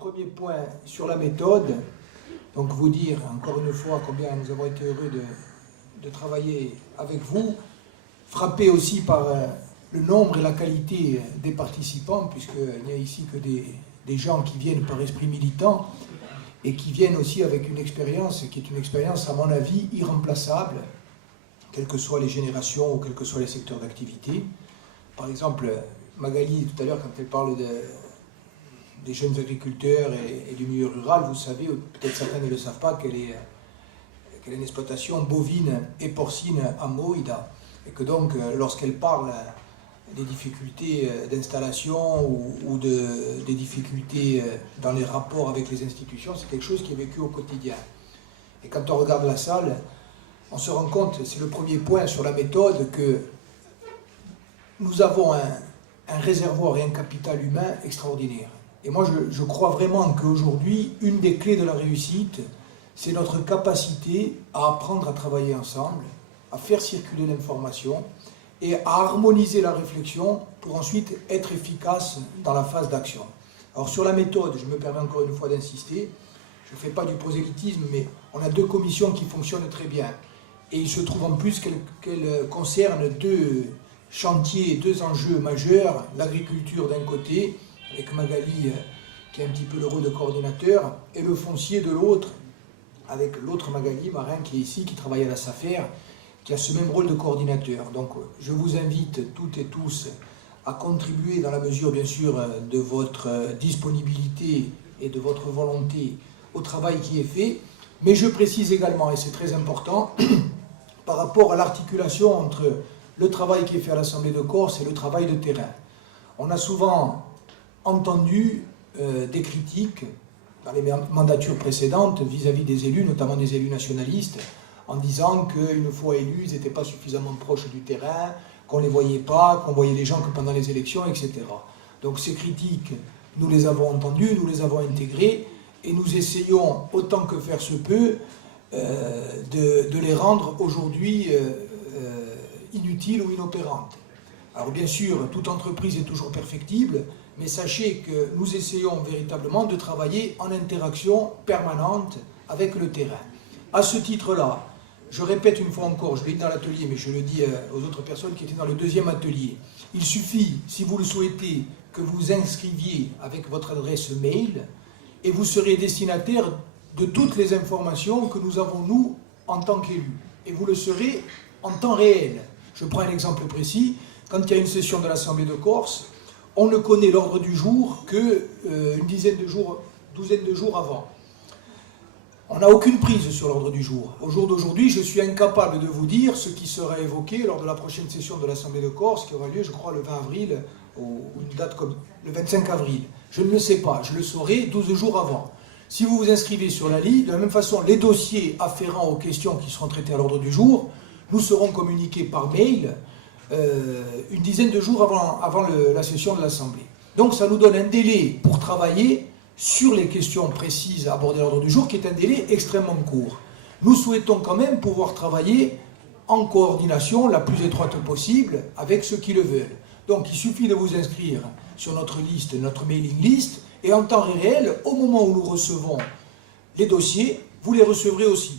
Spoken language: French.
premier point sur la méthode, donc vous dire encore une fois combien nous avons été heureux de travailler avec vous, frappé aussi par le nombre et la qualité des participants, puisqu'il n'y a ici que des gens qui viennent par esprit militant et qui viennent aussi avec une expérience qui est une expérience, à mon avis, irremplaçable, quelles que soient les générations ou quels que soient les secteurs d'activité. Par exemple, Magali, tout à l'heure, quand elle parle des jeunes agriculteurs et du milieu rural, vous savez, peut-être certains ne le savent pas, qu'elle a une exploitation bovine et porcine à Moïda, et que donc, lorsqu'elle parle des difficultés d'installation ou des difficultés dans les rapports avec les institutions, c'est quelque chose qui est vécu au quotidien. Et quand on regarde la salle, on se rend compte, c'est le premier point sur la méthode, que nous avons un réservoir et un capital humain extraordinaire. Et moi, je crois vraiment qu'aujourd'hui, une des clés de la réussite, c'est notre capacité à apprendre à travailler ensemble, à faire circuler l'information et à harmoniser la réflexion pour ensuite être efficace dans la phase d'action. Alors sur la méthode, je me permets encore une fois d'insister, je ne fais pas du prosélytisme, mais on a deux commissions qui fonctionnent très bien. Et il se trouve en plus qu'elles concernent deux chantiers, deux enjeux majeurs, l'agriculture d'un côté, avec Magali qui a un petit peu le rôle de coordinateur, et le foncier de l'autre, avec l'autre Magali, Marin, qui est ici, qui travaille à la SAFER, qui a ce même rôle de coordinateur. Donc je vous invite toutes et tous à contribuer dans la mesure, bien sûr, de votre disponibilité et de votre volonté au travail qui est fait. Mais je précise également, et c'est très important, par rapport à l'articulation entre le travail qui est fait à l'Assemblée de Corse et le travail de terrain. On a souvent entendu des critiques dans les mandatures précédentes vis-à-vis des élus, notamment des élus nationalistes, en disant qu'une fois élus, ils n'étaient pas suffisamment proches du terrain, qu'on ne les voyait pas, qu'on voyait les gens que pendant les élections, etc. Donc ces critiques, nous les avons entendues, nous les avons intégrées, et nous essayons, autant que faire se peut, de les rendre aujourd'hui inutiles ou inopérantes. Alors bien sûr, toute entreprise est toujours perfectible, mais sachez que nous essayons véritablement de travailler en interaction permanente avec le terrain. À ce titre-là, je répète une fois encore, je l'ai dit dans l'atelier, mais je le dis aux autres personnes qui étaient dans le deuxième atelier, il suffit, si vous le souhaitez, que vous inscriviez avec votre adresse mail, et vous serez destinataire de toutes les informations que nous avons, nous, en tant qu'élus. Et vous le serez en temps réel. Je prends un exemple précis. Quand il y a une session de l'Assemblée de Corse, on ne connaît l'ordre du jour qu'une douzaine de jours avant. On n'a aucune prise sur l'ordre du jour. Au jour d'aujourd'hui, je suis incapable de vous dire ce qui sera évoqué lors de la prochaine session de l'Assemblée de Corse, qui aura lieu, je crois, le 20 avril, ou une date comme le 25 avril. Je ne le sais pas, je le saurai 12 jours avant. Si vous vous inscrivez sur la liste, de la même façon, les dossiers afférents aux questions qui seront traitées à l'ordre du jour nous seront communiqués par mail une dizaine de jours avant la session de l'Assemblée. Donc ça nous donne un délai pour travailler sur les questions précises abordées à l'ordre du jour, qui est un délai extrêmement court. Nous souhaitons quand même pouvoir travailler en coordination la plus étroite possible avec ceux qui le veulent. Donc il suffit de vous inscrire sur notre liste, notre mailing list, et en temps réel, au moment où nous recevons les dossiers, vous les recevrez aussi.